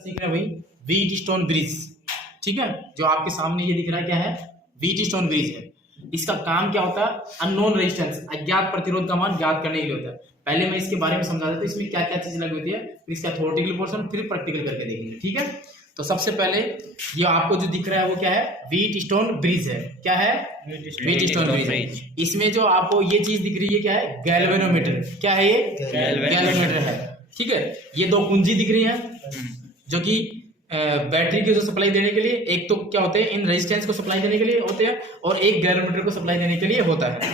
सीख रहे हैं भाई व्हीट स्टोन ब्रिज। ठीक है, जो आपके सामने ये दिख रहा है क्या है, व्हीट स्टोन ब्रिज है। इसका काम क्या होता है, अननोन रेजिस्टेंस, अज्ञात प्रतिरोध का मान ज्ञात करने के लिए होता है। पहले मैं इसके बारे में समझा देता हूं, इसमें क्या क्या चीज लगी होती है, फिर इसका थ्योरेटिकल पोर्शन, फिर प्रैक्टिकल करके देखेंगे। ठीक है, तो सबसे पहले ये आपको जो दिख रहा है वो क्या है, व्हीट स्टोन ब्रिज है। क्या है, व्हीट स्टोन ब्रिज। इसमें जो आपको ये चीज दिख रही है क्या है, गैल्वेनोमीटर। क्या है ये, गैल्वेनोमीटर है। ठीक है, ये दो कुंजी दिख रही है जो कि बैटरी की जो सप्लाई देने के लिए, एक तो क्या होते हैं इन रेजिस्टेंस को सप्लाई देने के लिए होते हैं, और एक गैल्वेनोमीटर को सप्लाई देने के लिए होता है।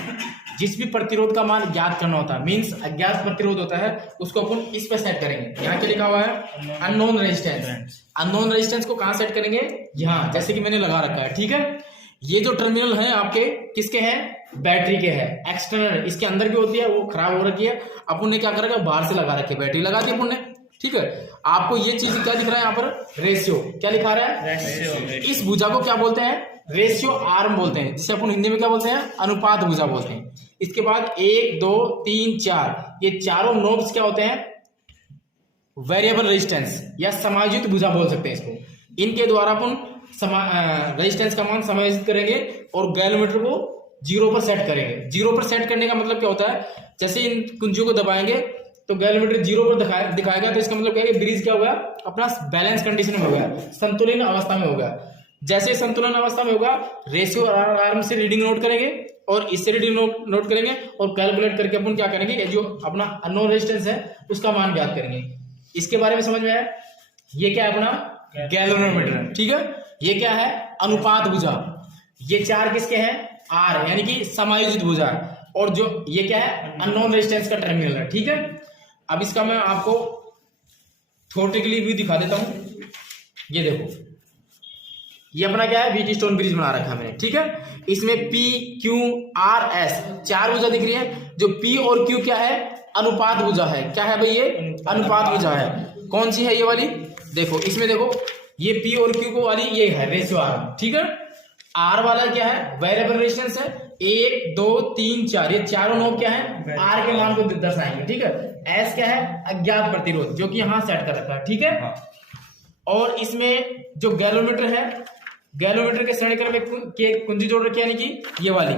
जिस भी प्रतिरोध का मान ज्ञात करना होता है, मींस अज्ञात प्रतिरोध होता है, उसको अपन इस पे सेट करेंगे। यहाँ क्या लिखा हुआ है, अननोन रेजिस्टेंस। अननोन रेजिस्टेंस को कहाँ सेट करेंगे, यहाँ, जैसे कि मैंने लगा रखा है। ठीक है, ये जो टर्मिनल है आपके किसके हैं, बैटरी के हैं। एक्सटर्नल इसके अंदर की होती है, वो खराब हो रखी है, अपन ने क्या कर रखा है, बाहर से लगा रखी है, बैटरी लगा दी अपन ने। ठीक है, आपको ये चीज क्या दिख रहा है यहाँ पर, रेशियो। क्या लिखा रहा है, रेशियो। इस भुजा को क्या बोलते हैं, रेशियो आर्म बोलते हैं, जिसे अपन हिंदी में क्या बोलते हैं, अनुपात भुजा बोलते हैं। इसके बाद 1 2 3 4, ये चारों नोब्स क्या होते हैं, वेरिएबल रेजिस्टेंस या समायोजित भुजा बोल सकते हैं इसको। इनके द्वारा अपन रेजिस्टेंस का मान समायोजित करेंगे और गैल्वेनोमीटर को 0 पर सेट करेंगे। 0 पर सेट करने का मतलब क्या होता है, जैसे इन कुंजियों को दबाएंगे तो गैल्वेनोमीटर 0 पर दिखाएगा, तो इसका मतलब क्या है, ब्रिज क्या हो गया, अपना बैलेंस कंडीशन में हो गया, संतुलन अवस्था में हो गया। जैसे संतुलन अवस्था में होगा, रेशियो आर्म से रीडिंग नोट करेंगे और इससे रीडिंग नोट करेंगे और कैलकुलेट करके अपन क्या करेंगे, जो अपना अननोन रेजिस्टेंस है उसका मान ज्ञात करेंगे। इसके बारे में समझ में आया। ये क्या है, अपना गैल्वेनोमीटर। ठीक है, ये क्या है, अनुपात भुजा। ये चार किसके हैं, आर यानी कि समायोजित भुजा, और जो ये क्या है, अननोन रेजिस्टेंस का टर्मिनल है। ठीक है, अब इसका मैं आपको थ्योरेटिकली भी दिखा देता हूं। ये देखो, ये अपना क्या है, व्हीट स्टोन ब्रिज बना रखा है मैंने। ठीक है, इसमें P Q R S चार भुजा दिख रही है। जो P और Q क्या है, अनुपात भुजा है। क्या है भाई, ये अनुपात भुजा है। कौन सी है, ये वाली देखो, इसमें देखो ये P और Q को वाली ये है रेशियो आर्म। ठीक है, R वाला क्या है, वेरिएबल रेजिस्टेंस है। 1 2 3 4, ये चारों नोब क्या है, R के मान को दर्शाएंगे। ठीक है, S क्या है, अज्ञात प्रतिरोध, जो कि यहां सेट कर रखा है। ठीक है, और इसमें जो गैल्वेनोमीटर है, गैल्वेनोमीटर के श्रेणी क्रम में कुंजी जोड़ रखी है, यानी कि ये वाली।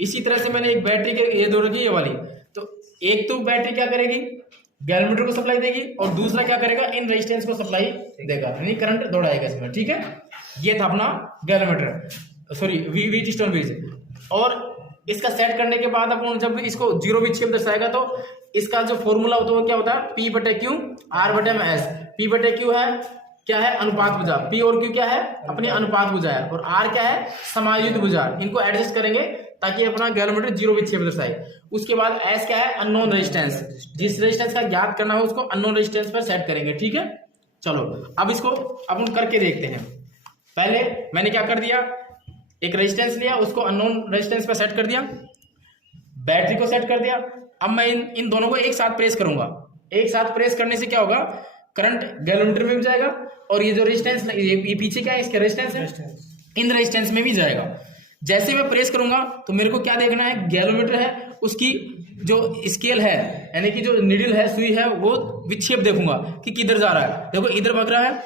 इसी तरह से मैंने एक बैटरी के ये जोड़ रखी है, ये वाली। तो एक तो बैटरी क्या करेगी, गैल्वेनोमीटर को सप्लाई देगी, और दूसरा क्या करेगा, इन रेजिस्टेंस को सप्लाई देगा, यानी करंट दौड़ाएगा इसमें। ठीक है, ये था अपना galvanometer, sorry wheat stone bridge. और इसका सेट करने के बाद अपन जब इसको 0 विक्षेप दर्शाएगा, तो इसका जो फॉर्मूला होता है वो क्या होता है, P/Q R/S। P/Q है क्या है, अनुपात भुजा। P और Q क्या है, अपनी अनुपात भुजा है, और R क्या है, समायोजित भुजा। इनको एडजस्ट करेंगे ताकि अपना गैल्वेनोमीटर 0 विक्षेप दर्शाए। उसके बाद S क्या है, अननोन रेजिस्टेंस। जिस रेजिस्टेंस का ज्ञात करना हो उसको अननोन रेजिस्टेंस पर सेट करेंगे। ठीक है, चलो अब इसको अपन करके देखते हैं। पहले मैंने क्या कर दिया, एक रेजिस्टेंस लिया, उसको अननोन रेजिस्टेंस पर सेट कर दिया, बैटरी को सेट कर दिया। अब मैं इन दोनों को एक साथ प्रेस करूंगा। एक साथ प्रेस करने से क्या होगा, करंट गैल्वेनोमीटर में भी जाएगा, और ये जो रेजिस्टेंस, ये पीछे क्या है, इसके रेजिस्टेंस है, इन रेजिस्टेंस में भी जाएगा। जैसे मैं प्रेस करूंगा तो मेरे को क्या देखना है, गैल्वेनोमीटर है, उसकी जो स्केल है, यानी कि जो नीडल है, सुई है, वो विक्षेप देखूंगा कि किधर जा रहा है। देखो इधर भाग रहा है,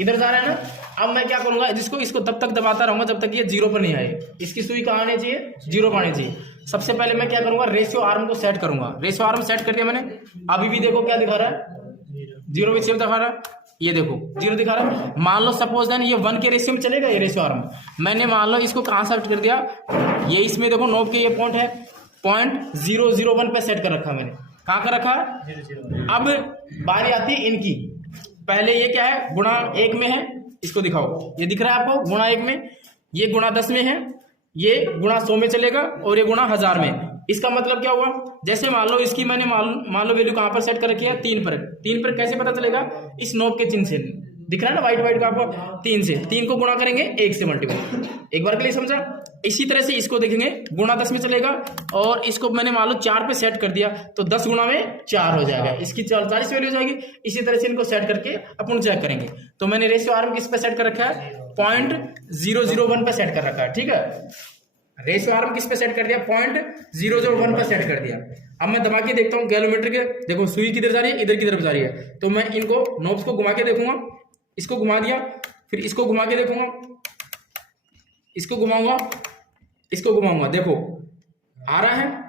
इधर जा रहा है ना। अब मैं क्या करूंगा, इसको तब तक दबाता रहूंगा जब तक ये 0 पर नहीं आए। इसकी सुई कहाँ आनी चाहिए, 0 पर आनी चाहिए। सबसे पहले मैं क्या करूंगा, रेशियो आर्म को सेट करूंगा। रेशियो आर्म सेट कर दिया मैंने। अभी भी देखो क्या दिखा रहा है, 0 विक्षेप दिखा रहा है। ये देखो 0 दिखा रहा है। मान लो सपोज देन ये 1 के रेशियो में चलेगा, ये रेशियो आर्म। मैंने मान लो इसको कहाँ सेट कर दिया, ये इसमें देखो नोब के ये पॉइंट है, 0.001 पे सेट कर रखा मैंने। कहाँ कर रखा है। अब बारी आती है इनकी। पहले ये क्या है, गुणा 1 में है, इसको दिखाओ, ये दिख रहा है आपको, गुणा 1 में। ये गुणा 10 में है, ये गुणा 100 में चलेगा, और ये गुणा 1000 में। इसका मतलब क्या हुआ, जैसे मान लो इसकी मैंने मान लो वैल्यू कहां पर सेट कर रखी है, 3 पर। 3 पर कैसे पता चलेगा, इस नोब के चिन्ह से दिख रहा है ना, व्हाइट का आपको। 3 से 3 को गुणा करेंगे 1 से मल्टीप्लाई। एक बार के लिए समझा। इसी तरह से इसको देखेंगे, गुणा 10 में चलेगा, और इसको मैंने मान लो 4 पे सेट कर दिया, तो 10 गुणा में 4 हो जाएगा, इसकी 40 वैल्यू हो जाएगी। इसी तरह से इनको सेट करके अपन चेक करेंगे। तो मैंने रेशियो आर्म किस पे सेट कर रखा है, 0.001 पे सेट कर रखा है। ठीक है, रेशियो आर्म किस पे सेट कर दिया, 0.001 पे सेट कर दिया। अब मैं दबा के देखता हूँ गैल्वेनोमीटर के, देखो सुई किधर जा रही है, इधर की तरफ जा रही है। तो मैं इनको नॉब्स को घुमा के देखूंगा, इसको घुमा दिया, फिर इसको घुमा के देखूंगा, इसको घुमाऊंगा, इसको घुमाऊंगा, देखो आ रहा है।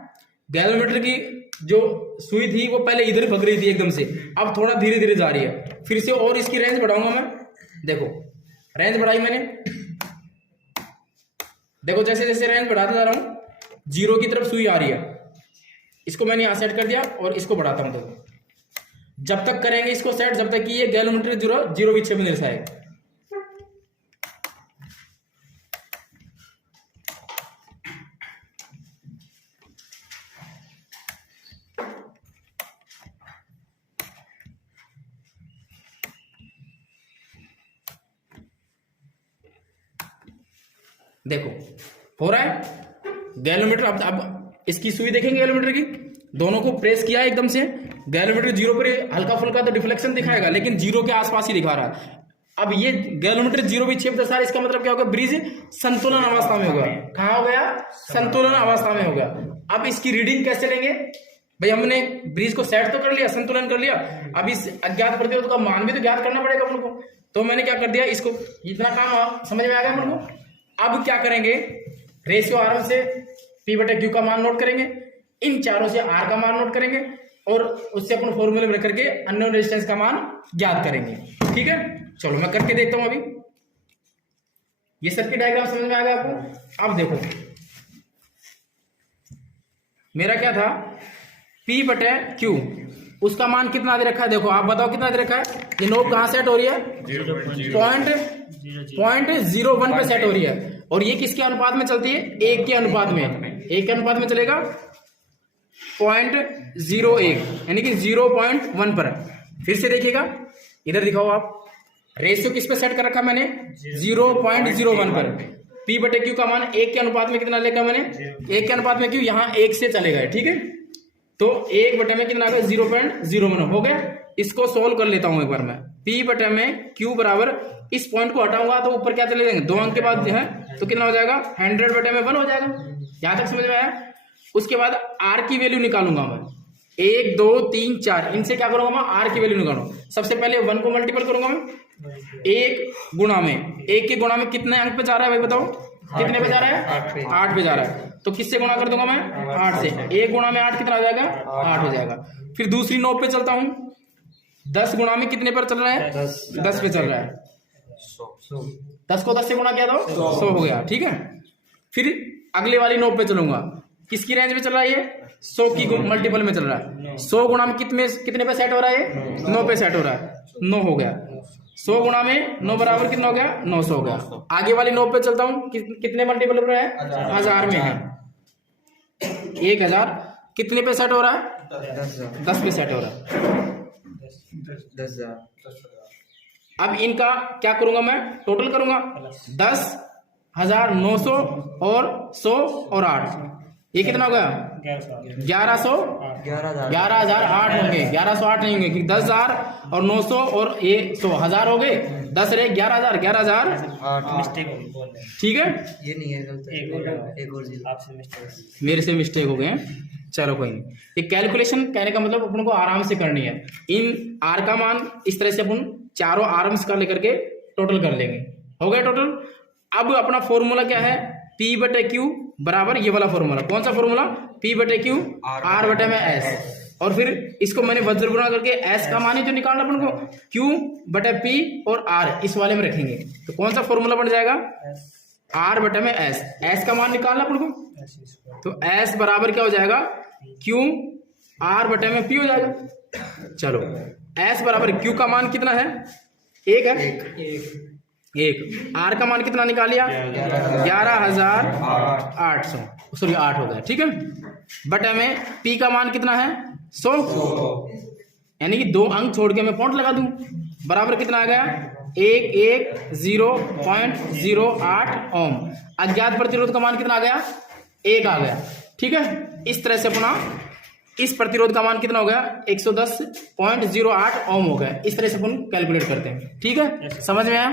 गैल्वेनोमीटर की जो सुई थी वो पहले इधर भग रही थी एकदम से, अब थोड़ा धीरे धीरे जा रही है। फिर से और इसकी रेंज बढ़ाऊंगा मैं, देखो रेंज बढ़ाई मैंने, देखो जैसे जैसे रेंज बढ़ाते जा रहा हूं जीरो की तरफ सुई आ रही है। इसको मैंने यहां सेट कर दिया और इसको बढ़ाता हूं, देखो जब तक करेंगे इसको सेट, जब तक कि ये गैल्वेनोमीटर जीरो विक्षेपण दर्शाए। देखो हो रहा है गैल्वेनोमीटर। अब इसकी सुई देखेंगे गैल्वेनोमीटर की, दोनों को प्रेस किया एकदम से, गैल्वेनोमीटर जीरो पर हल्का फुल्का तो डिफ्लेक्शन दिखाएगा, लेकिन जीरो के आसपास ही दिखा रहा है। अब ये गैल्वेनोमीटर जीरो विक्षेप दर्शा रहा है, इसका मतलब क्या होगा, ब्रिज संतुलन अवस्था में होगा। कहाँ हो गया, संतुलन अवस्था में होगा। अब इसकी रीडिंग कैसे लेंगे भाई, हमने ब्रिज को सेट तो कर लिया, संतुलन कर लिया, अब इस अज्ञात प्रतिरोध का मान भी तो ज्ञात करना पड़ेगा अपन को। तो मैंने क्या कर दिया, इसको इतना काम समझ में आ गया अपन को। अब क्या करेंगे, रेशियो R1 से P/Q का मान नोट करेंगे, इन चारों से R का मान नोट करेंगे और उससे अपन फॉर्मूले में रख करके अननोन रेजिस्टेंस का मान ज्ञात करेंगे। ठीक है, चलो मैं करके देखता हूं। अभी ये सर्किट डायग्राम समझ में आ गया आपको। अब देखो मेरा क्या था, P/Q, उसका मान कितना दे रखा है, देखो आप बताओ कितना दे रखा है। ये नोब कहां सेट हो रही है, 0.01 पे सेट हो रही है, और ये किसके अनुपात में चलती है, 1 के अनुपात में, 1 के अनुपात में चलेगा 0.01 यानी कि 0.1 पर। फिर से देखिएगा, इधर दिखाओ आप, रेशियो किस पे सेट कर रखा मैंने, 0.01 पर। P/Q का मान 1 के अनुपात में कितना लेगा मैंने, 1 के अनुपात में क्यों, यहाँ 1 से चलेगा, ठीक है। तो 1 बटे में कितना आ गया, 0.01 हो गया। इसको सोल्व कर लेता हूं एक बार मैं। P/Q बराबर, इस पॉइंट को हटाऊंगा तो ऊपर क्या चले जाएंगे, 2 अंक के बाद जो है तो कितना हो जाएगा, 100/1 हो जाएगा। यहां तक समझ में आया। उसके बाद R की वैल्यू निकालूंगा मैं, 1 2 3 4, इनसे क्या करूंगा मैं, R की वैल्यू निकालूंगा। सबसे पहले 1 को मल्टीपल करूंगा मैं, 1 गुणा में, 1 के गुणा में कितने अंक पे जा रहा है भाई बताओ, कितने पे जा रहा है, 8 पे जा रहा है। तो किससे गुणा कर दूंगा मैं, 8 से। 1 गुणा में 8 कितना आ जाएगा, 8 हो जाएगा। फिर दूसरी नोब पे चलता हूं, 10 गुणा में कितने पर चल रहा है, 10 पे चल रहा है। 10 को 10 से गुणा किया तो 100 हो गया, ठीक है। फिर अगले वाली नोब पे चलूंगा, किसकी रेंज में चल रहा है ये, 100 की मल्टीपल में चल रहा है। 100 गुणा में कितने पे सेट हो रहा है, 9 पे सेट हो रहा है, 9 हो गया। 100 गुणा में 9 बराबर कितना हो गया, 900 हो गया। आगे वाली नोब पे चलता हूं, कितने मल्टीपल पर है, 1000 में है। 1000 कितने पे सेट हो रहा है, 10 पे सेट हो रहा है, 10,000। अब इनका क्या करूंगा मैं, टोटल करूंगा, 10,900 और 100 और 8, ये कितना हो गया, 11,008 होंगे, 1108 नहीं होंगे, क्योंकि 10,000 और 900 और ये 100 1000 हो गए, 10 रहे 11,000, 11,000, ठीक है। ये नहीं है गलत, एक और मेरे से मिस्टेक हो गए हैं, चलो कोई नहीं। ये कैलकुलेशन कहने का मतलब अपन को आराम से करनी है। इन R का मान इस तरह से अपन चारों आर्म्स का लेकर के टोटल कर लेंगे, हो गया टोटल। अब अपना फॉर्मूला क्या है, P/Q बराबर ये वाला फॉर्मूला, कौन सा फॉर्मूला, P/Q R/S, और फिर इसको मैंने वज्र गुणा करके S का मान ही तो निकालना अपन को, Q/P और R इस वाले में रखेंगे, तो कौन सा फॉर्मूला बन जाएगा, R/S, S का मान निकालना अपन को, तो S बराबर क्या हो जाएगा, Q R/P हो जाएगा। चलो S बराबर Q का मान कितना है, 1 है, 1। R का मान कितना निकाल लिया, 11,800, सॉरी 8 हो गया, ठीक है। बटे में P का मान कितना है, 100, यानी कि 2 अंक छोड़ के मैं पॉइंट लगा दूं, बराबर कितना आ गया, 110.08 ओम। अज्ञात प्रतिरोध का मान कितना आ गया, 1 आ गया, ठीक है। इस तरह से अपना इस प्रतिरोध का मान कितना हो गया, 110.08 ओम हो गया। इस तरह से अपन कैलकुलेट करते हैं, ठीक है, समझ में आया।